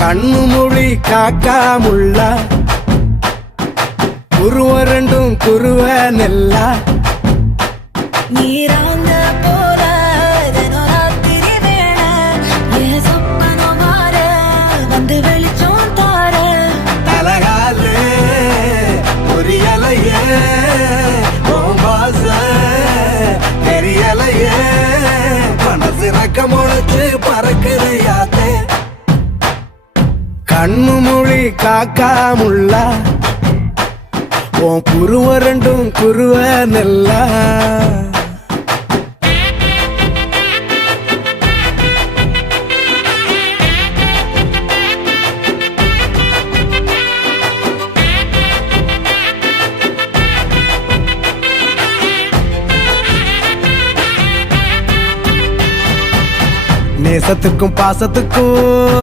கண்ணு மொழி காக்காமுள்ள குருவ ரெண்டும் குருவ நெல்லா நீராங்க போல தினராத்திரி வேண என் சொப்பனம் மாற வந்து வெளிச்சம் தார தலகாலே பொரியலையே ஓம்பாச தெரியலையே மனசு ரக்க முளைச்சு பறக்குறையாத்தே கண்ணு மொழி காக்காமுள்ள உன் குருவ ரெண்டும் குருவ நெல்லா நேசத்துக்கும் பாசத்துக்கும்